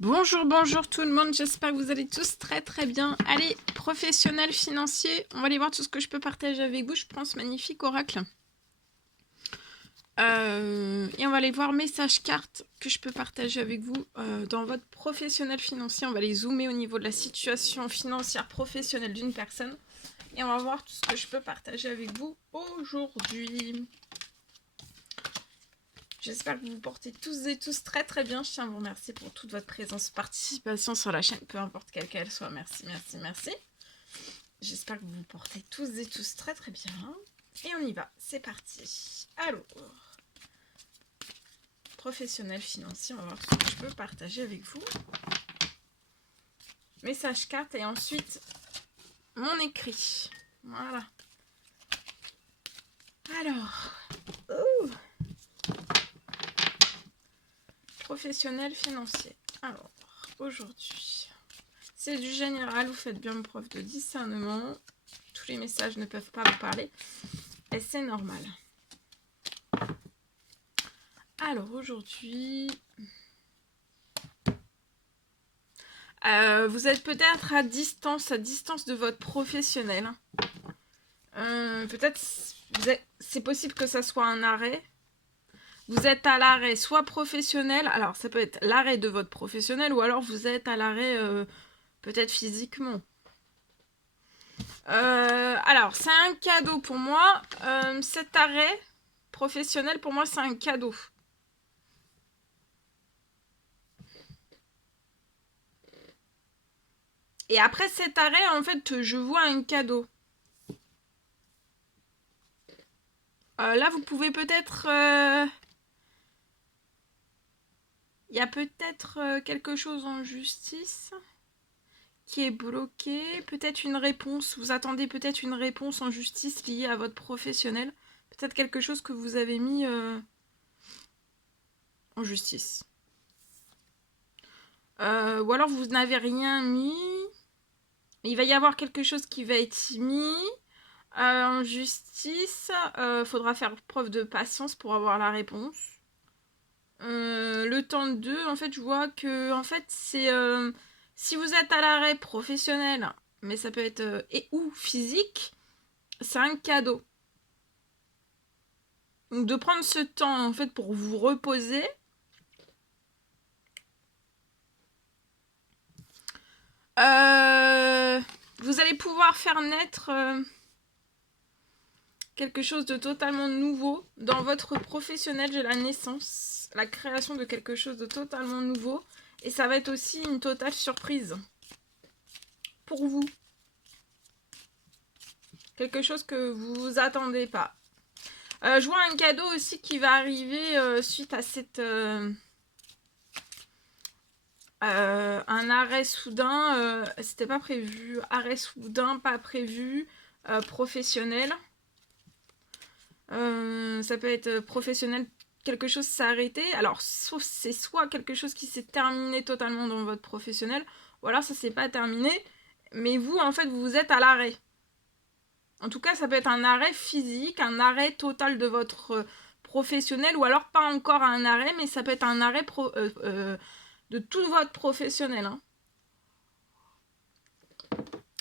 Bonjour, bonjour tout le monde, j'espère que vous allez tous très très bien. Allez, professionnel financier, on va aller voir tout ce que je peux partager avec vous. Je prends ce magnifique oracle. Et on va aller voir message carte que je peux partager avec vous dans votre professionnel financier. On va les zoomer au niveau de la situation financière professionnelle d'une personne. Et on va voir tout ce que je peux partager avec vous aujourd'hui. J'espère que vous vous portez tous et tous très très bien. Je tiens à vous remercier pour toute votre présence, participation sur la chaîne, peu importe quelle qu'elle soit. Merci, merci, merci. J'espère que vous vous portez tous et tous très très bien. Et on y va, c'est parti. Alors, professionnel financier, on va voir ce que je peux partager avec vous. Message carte et ensuite mon écrit. Voilà. Alors, professionnel financier. Alors, aujourd'hui, c'est du général, vous faites bien preuve de discernement. Tous les messages ne peuvent pas vous parler. Et c'est normal. Alors, aujourd'hui, vous êtes peut-être à distance de votre professionnel. Peut-être, c'est possible que ça soit un arrêt. Vous êtes à l'arrêt, soit professionnel, alors ça peut être l'arrêt de votre professionnel, ou alors vous êtes à l'arrêt peut-être physiquement. Alors, c'est un cadeau pour moi. Cet arrêt professionnel, pour moi, c'est un cadeau. Et après cet arrêt, en fait, je vois un cadeau. Là, vous pouvez peut-être... Il y a peut-être quelque chose en justice qui est bloqué. Peut-être une réponse. Vous attendez peut-être une réponse en justice liée à votre professionnel. Peut-être quelque chose que vous avez mis en justice. Ou alors vous n'avez rien mis. Il va y avoir quelque chose qui va être mis en justice. Faudra faire preuve de patience pour avoir la réponse. Le temps de 2, en fait, je vois que en fait, c'est si vous êtes à l'arrêt professionnel, mais ça peut être et ou physique, c'est un cadeau. Donc de prendre ce temps en fait pour vous reposer. Vous allez pouvoir faire naître quelque chose de totalement nouveau dans votre professionnel. J'ai la naissance, la création de quelque chose de totalement nouveau, et ça va être aussi une totale surprise pour vous. Quelque chose que vous attendez pas. Je vois un cadeau aussi qui va arriver suite à cette un arrêt soudain. C'était pas prévu. Arrêt soudain, pas prévu. Professionnel. Ça peut être professionnel. Quelque chose s'est arrêté. Alors, c'est soit quelque chose qui s'est terminé totalement dans votre professionnel, ou alors ça s'est pas terminé, mais vous, en fait, vous êtes à l'arrêt. En tout cas, ça peut être un arrêt physique, un arrêt total de votre professionnel, ou alors pas encore un arrêt, mais ça peut être un arrêt de tout votre professionnel. Hein.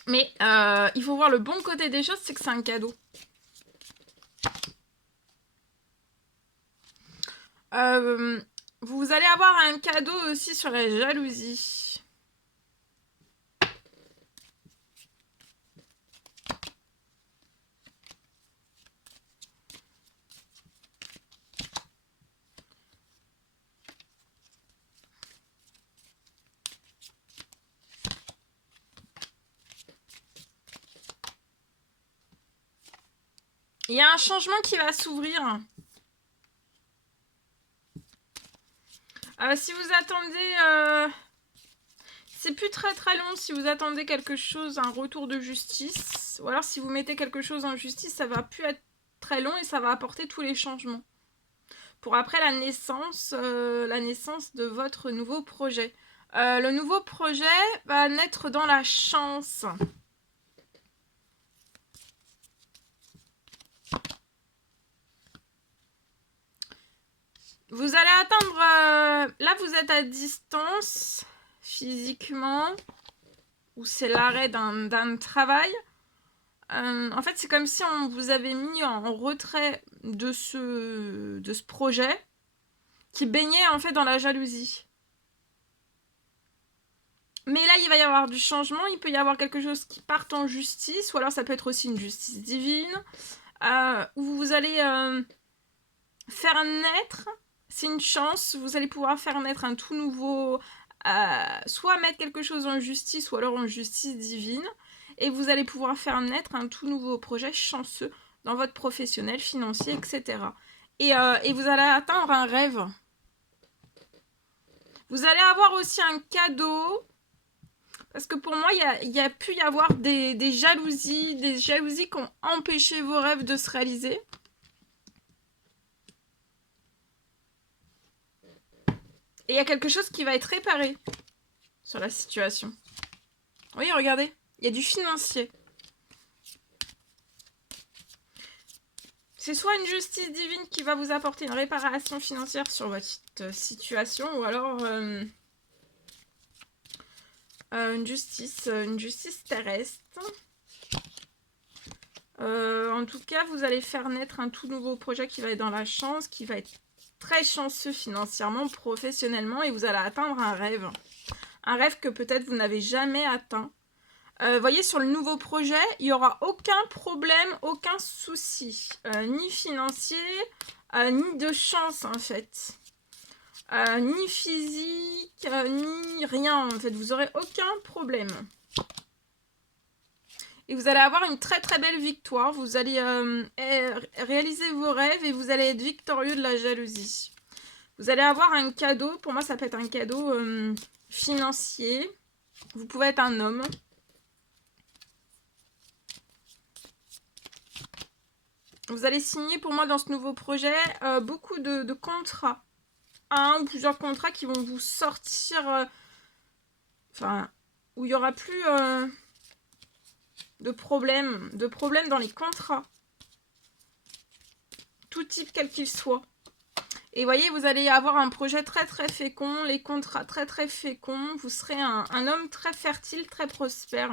Mais il faut voir le bon côté des choses, c'est que c'est un cadeau. Vous allez avoir un cadeau aussi sur la jalousie. Il y a un changement qui va s'ouvrir. Si vous attendez... c'est plus très très long si vous attendez quelque chose, un retour de justice. Ou alors si vous mettez quelque chose en justice, ça va plus être très long et ça va apporter tous les changements. Pour après la naissance de votre nouveau projet. Le nouveau projet va naître dans la chance. Vous allez atteindre... là, vous êtes à distance. physiquement, ou c'est l'arrêt d'un travail. En fait, c'est comme si on vous avait mis en retrait de ce projet qui baignait en fait dans la jalousie. Mais là, il va y avoir du changement, il peut y avoir quelque chose qui parte en justice, ou alors ça peut être aussi une justice divine, où vous allez faire naître, c'est une chance, vous allez pouvoir faire naître un tout nouveau, soit mettre quelque chose en justice, ou alors en justice divine, et vous allez pouvoir faire naître un tout nouveau projet chanceux dans votre professionnel, financier, etc. Et vous allez atteindre un rêve. Vous allez avoir aussi un cadeau. Parce que pour moi, il y a pu y avoir des jalousies qui ont empêché vos rêves de se réaliser. Et il y a quelque chose qui va être réparé sur la situation. Oui, regardez, il y a du financier. C'est soit une justice divine qui va vous apporter une réparation financière sur votre situation, ou alors une justice terrestre. En tout cas, vous allez faire naître un tout nouveau projet qui va être dans la chance, qui va être très chanceux financièrement, professionnellement, et vous allez atteindre un rêve. Un rêve que peut-être vous n'avez jamais atteint. Voyez, sur le nouveau projet, il n'y aura aucun problème, aucun souci, ni financier, ni de chance en fait. Ni physique, ni rien en fait. Vous n'aurez aucun problème. Et vous allez avoir une très très belle victoire. Vous allez réaliser vos rêves et vous allez être victorieux de la jalousie. Vous allez avoir un cadeau. Pour moi, ça peut être un cadeau financier. Vous pouvez être un homme. Vous allez signer pour moi dans ce nouveau projet beaucoup de contrats. Un ou plusieurs contrats qui vont vous sortir... enfin, où il n'y aura plus... de problèmes dans les contrats. Tout type quel qu'il soit. Et voyez, vous allez avoir un projet très très fécond, les contrats très très féconds. Vous serez un homme très fertile, très prospère.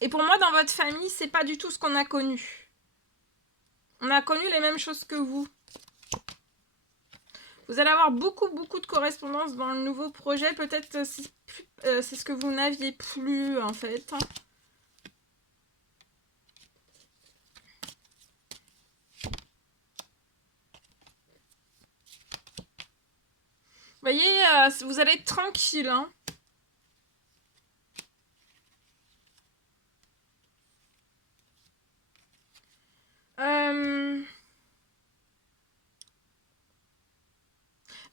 Et pour moi, dans votre famille, c'est pas du tout ce qu'on a connu. On a connu les mêmes choses que vous. Vous allez avoir beaucoup beaucoup de correspondances dans le nouveau projet. Peut-être c'est ce que vous n'aviez plus en fait. Vous voyez, vous allez être tranquille. Hein.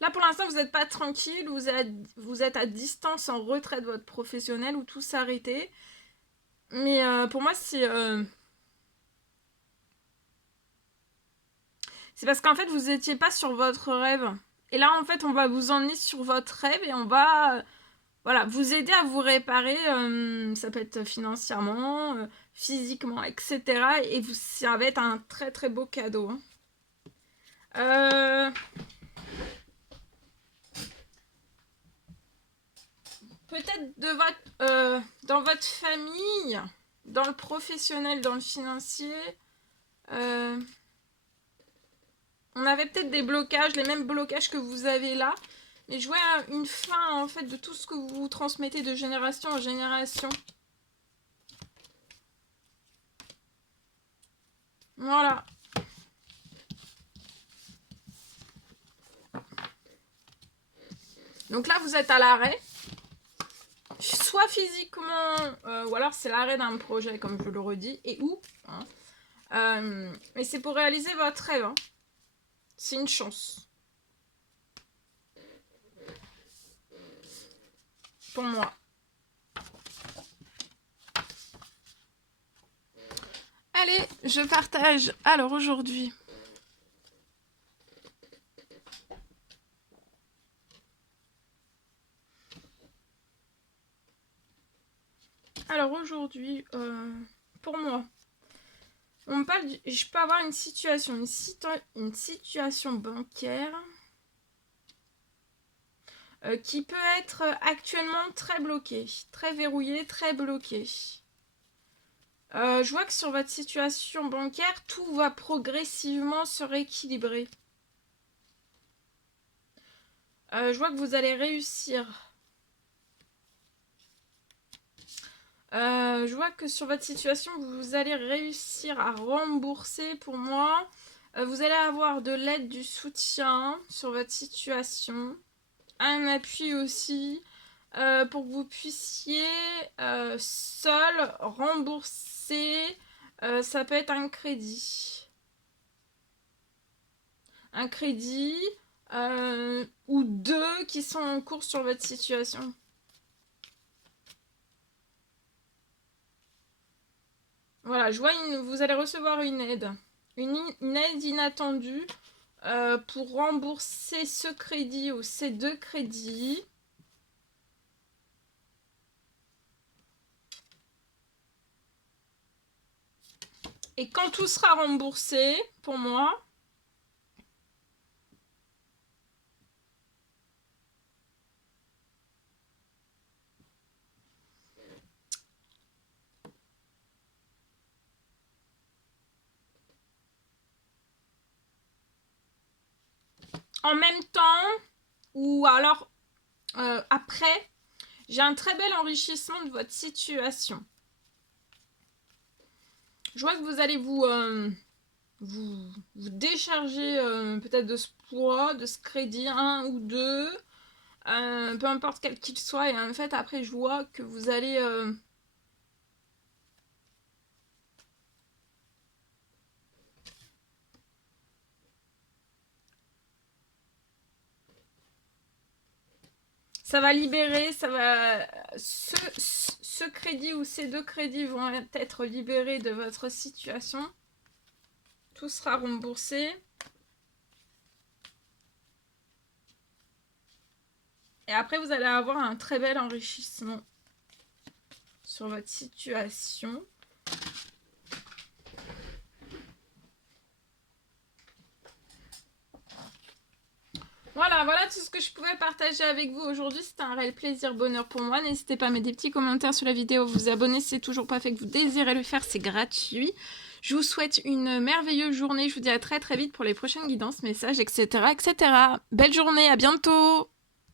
Là, pour l'instant, vous n'êtes pas tranquille. Vous êtes à distance, en retrait de votre professionnel, où tout s'arrêtait. Mais pour moi, c'est parce qu'en fait, vous n'étiez pas sur votre rêve. Et là, en fait, on va vous emmener sur votre rêve et on va voilà, vous aider à vous réparer. Ça peut être financièrement, physiquement, etc. Et ça va être un très très beau cadeau. Hein. Peut-être dans votre famille, dans le professionnel, dans le financier, on avait peut-être des blocages, les mêmes blocages que vous avez là, mais je vois une fin en fait de tout ce que vous transmettez de génération en génération. Voilà. Donc là, vous êtes à l'arrêt. Soit physiquement, ou alors c'est l'arrêt d'un projet, comme je le redis, et où hein. Mais c'est pour réaliser votre rêve. Hein. C'est une chance. Pour moi. Allez, je partage. Alors aujourd'hui. Alors aujourd'hui, pour moi, On me parle je peux avoir une situation, une situation bancaire qui peut être actuellement très bloquée, très verrouillée, très bloquée. Je vois que sur votre situation bancaire, tout va progressivement se rééquilibrer. Je vois que vous allez réussir. Je vois que sur votre situation, vous allez réussir à rembourser pour moi. Vous allez avoir de l'aide, du soutien sur votre situation. Un appui aussi pour que vous puissiez seul rembourser. Ça peut être un crédit. Un crédit ou deux qui sont en cours sur votre situation. Voilà, je vois, vous allez recevoir une aide. Une aide inattendue pour rembourser ce crédit ou ces deux crédits. Et quand tout sera remboursé, pour moi, en même temps, ou alors après, j'ai un très bel enrichissement de votre situation. Je vois que vous allez vous décharger peut-être de ce poids, de ce crédit, un ou deux, peu importe quel qu'il soit. Et en fait, après, je vois que vous allez... ça va libérer, ça va... Ce crédit ou ces deux crédits vont être libérés de votre situation. Tout sera remboursé. Et après, vous allez avoir un très bel enrichissement sur votre situation. Voilà tout ce que je pouvais partager avec vous aujourd'hui. C'était un réel plaisir, bonheur pour moi. N'hésitez pas à mettre des petits commentaires sur la vidéo, vous abonner si c'est toujours pas fait, que vous désirez le faire, c'est gratuit. Je vous souhaite une merveilleuse journée. Je vous dis à très très vite pour les prochaines guidances, messages, etc. etc. Belle journée, à bientôt!